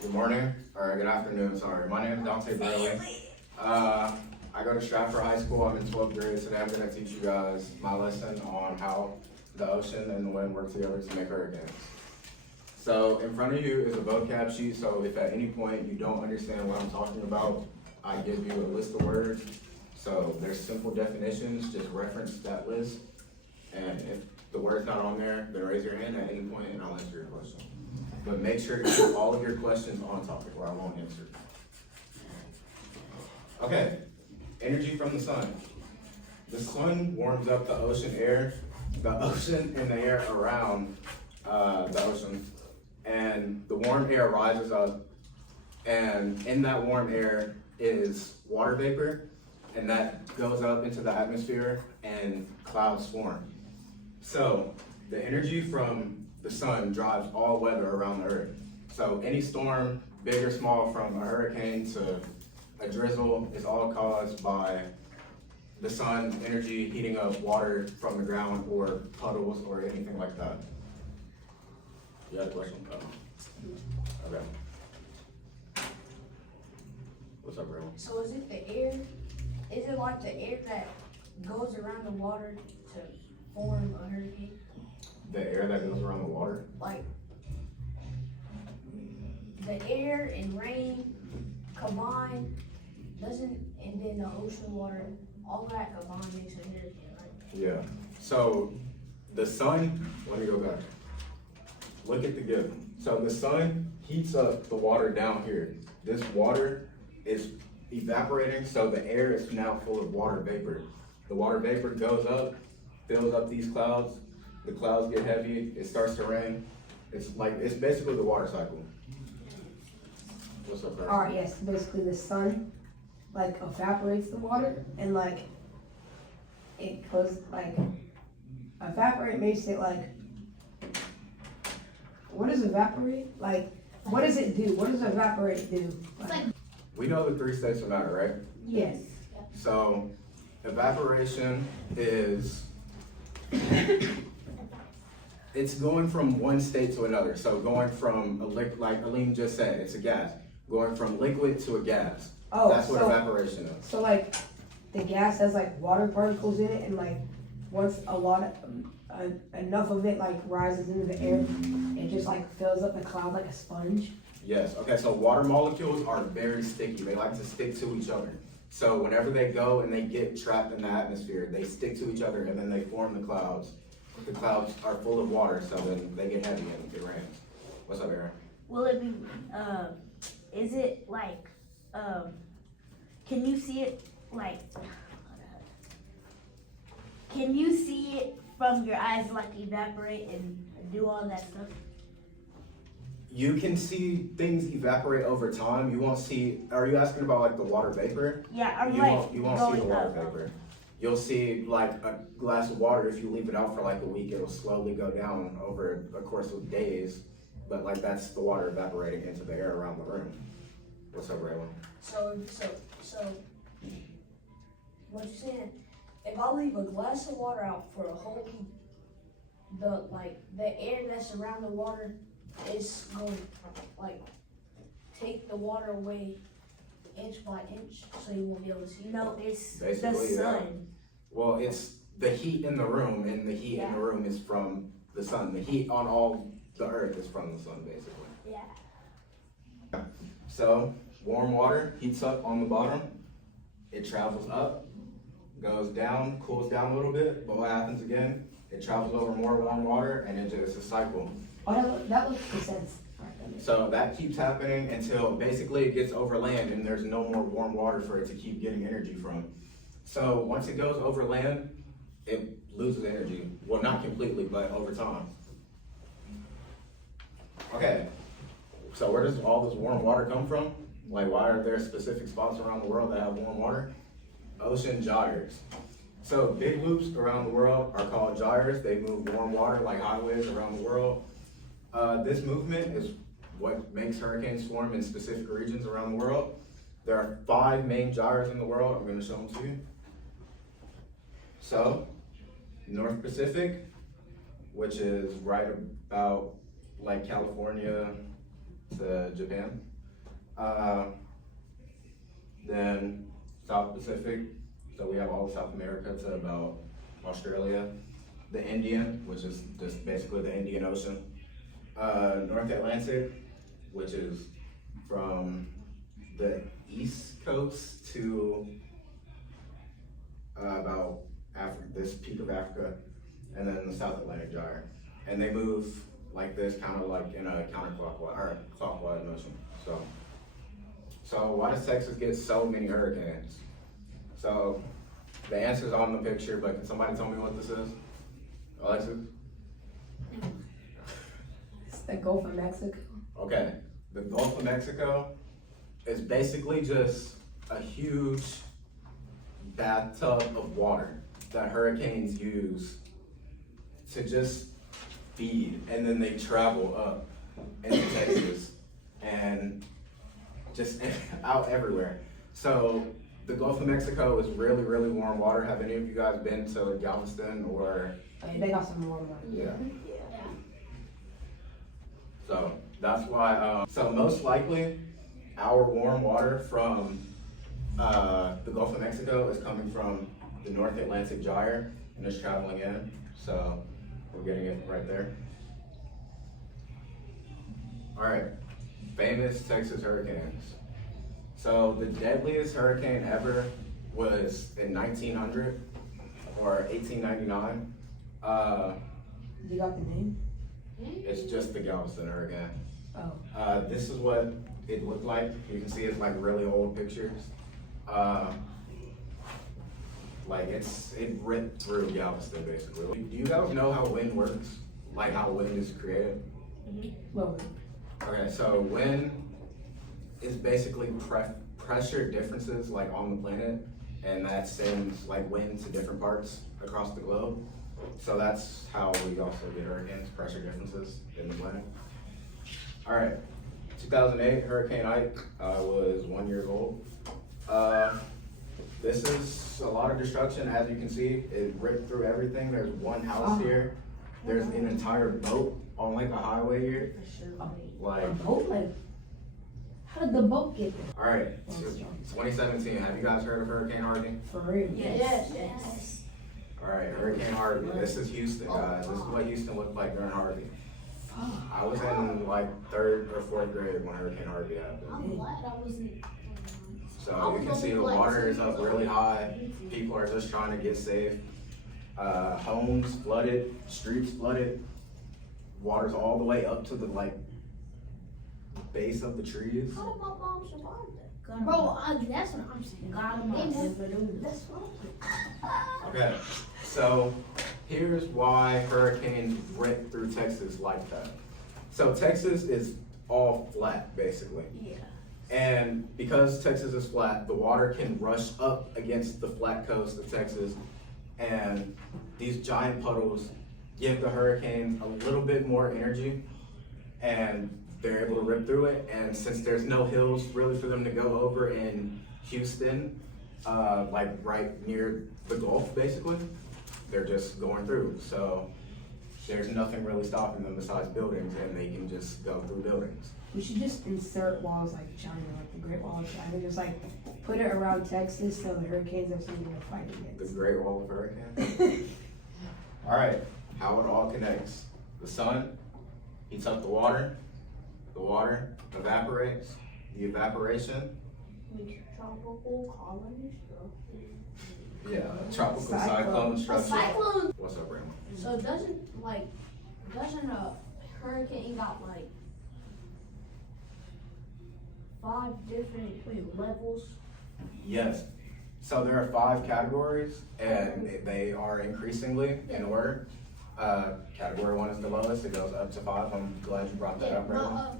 Good morning, or good afternoon, sorry. My name is Dante Burley. I go to Stratford High School. I'm in 12th grade. Today I'm going to teach you guys my lesson on how the ocean and the wind work together to make hurricanes. So in front of you is a vocab sheet, so if at any point you don't understand what I'm talking about, I give you a list of words. So there's simple definitions, just reference that list. And if the word's not on there, then raise your hand at any point and I'll answer your question. But make sure to keep all of your questions on topic or I won't answer. Okay, energy from the sun. The sun warms up the ocean and the air around the ocean. And the warm air rises up, and in that warm air is water vapor, and that goes up into the atmosphere and clouds form. So the energy from the sun drives all weather around the earth. So any storm, big or small, from a hurricane to a drizzle, is all caused by the sun energy heating up water from the ground or puddles or anything like that. You had a question? Oh. Okay. What's up, bro? So is it the air? Is it like the air that goes around the water to form a hurricane? The air that goes around the water? Like the air and rain combined and then the ocean water, all that combined makes a hurricane, right? Yeah. So the sun, let me go back. Look at the given. So the sun heats up the water down here. This water is evaporating, so the air is now full of water vapor. The water vapor goes up, fills up these clouds. The clouds get heavy, it starts to rain. It's basically the water cycle. What's up, guys? Alright, yes, basically the sun evaporates the water and it goes evaporate makes it what does evaporate? What does it do? What does evaporate do? We know the 3 states of matter, right? Yes. So evaporation is it's going from one state to another. So going from like Aline just said, it's a gas. Going from liquid to a gas. Oh, that's what evaporation is. So the gas has water particles in it, and once enough of it rises into the air, it just fills up the cloud like a sponge. Yes. Okay. So water molecules are very sticky. They like to stick to each other. So whenever they go and they get trapped in the atmosphere, they stick to each other and then they form the clouds. The clouds are full of water, so then they get heavy and it rains. What's up, Aaron? Will it be, is it can you see it can you see it from your eyes evaporate and do all that stuff? You can see things evaporate over time. You won't see, are you asking about the water vapor? Yeah, I'm you won't see the water vapor. You'll see a glass of water, if you leave it out for a week, it'll slowly go down over a course of days. But that's the water evaporating into the air around the room. What's up, Raylan? So what you saying? If I leave a glass of water out for a whole week, the air that's around the water is going to take the water away inch by inch, so you won't be able to see. No, it's Basically, the sun. Yeah. Well, it's the heat in the room, and the heat in the room is from the sun. The heat on all the earth is from the sun, basically. Yeah. So warm water heats up on the bottom. It travels up, goes down, cools down a little bit, but what happens again? It travels over more warm water, and it's a cycle. Oh, that makes sense. So that keeps happening until basically it gets over land and there's no more warm water for it to keep getting energy from. So once it goes over land, it loses energy. Well, not completely, but over time. Okay, so where does all this warm water come from? Why are there specific spots around the world that have warm water? Ocean gyres. So big loops around the world are called gyres. They move warm water like highways around the world. This movement is what makes hurricanes form in specific regions around the world. There are 5 main gyres in the world. I'm going to show them to you. So, North Pacific, which is right about California, to Japan. Then South Pacific, so we have all of South America to about Australia. The Indian, which is just basically the Indian Ocean. North Atlantic, which is from the east coast to about this peak of Africa, and then the South Atlantic Gyre. And they move like this, kind of like in a counterclockwise or clockwise motion. So why does Texas get so many hurricanes? So the answer's on the picture, but can somebody tell me what this is? Alexis? It's the Gulf of Mexico. Okay, the Gulf of Mexico is basically just a huge bathtub of water that hurricanes use to just feed, and then they travel up into Texas and just out everywhere. So the Gulf of Mexico is really, really warm water. Have any of you guys been to Galveston or? They got some warm water. Yeah. So that's why, so most likely our warm water from the Gulf of Mexico is coming from the North Atlantic Gyre and it's traveling in. So we're getting it right there. All right, famous Texas hurricanes. So the deadliest hurricane ever was in 1900 or 1899. You got the name? It's just the Galveston hurricane. Oh. This is what it looked like. You can see it's like really old pictures. Like it ripped through Galveston basically. Do you guys know how wind works? Like how wind is created? Well, Okay, so wind is basically pressure differences like on the planet, and that sends like wind to different parts across the globe. So that's how we also get hurricanes, pressure differences in the planet. All right, 2008 Hurricane Ike was 1 year old. This is a lot of destruction, as you can see. It ripped through everything. There's one house here. There's an entire boat on like a highway here. Like, a boat? Like, how did the boat get there? all right, so 2017. Have you guys heard of Hurricane Harvey? For real? Yes. All right, Hurricane Harvey. This is Houston, guys. This is what Houston looked like during Harvey. I was in like 3rd or 4th grade when Hurricane Harvey happened. I'm glad I wasn't. So you can see the water is up really high. People are just trying to get safe. Homes flooded, streets flooded. Water's all the way up to the like base of the trees. How did my mom survive that? Bro, that's what I'm saying. God almighty. That's what I'm saying. Okay, so here's why hurricanes rip through Texas like that. So Texas is all flat, basically. Yeah. And because Texas is flat, the water can rush up against the flat coast of Texas, and these giant puddles give the hurricane a little bit more energy, and they're able to rip through it. And since there's no hills really for them to go over in Houston, like right near the Gulf, basically, they're just going through. So there's nothing really stopping them besides buildings, and they can just go through buildings. We should just insert walls like China, like the Great Wall of China. Just like put it around Texas so the hurricanes have something to fight The against. Great Wall of Hurricanes. All right, how it all connects. The sun heats up the water evaporates, the evaporation, Tropical colonies. yeah, tropical cyclone A structure. cyclone. What's up, Grandma? So doesn't a hurricane got like 5 different levels? Yes, so there are 5 categories, and they are increasingly in order. Category 1 is the lowest, it goes up to 5. I'm glad you brought that up, Grandma.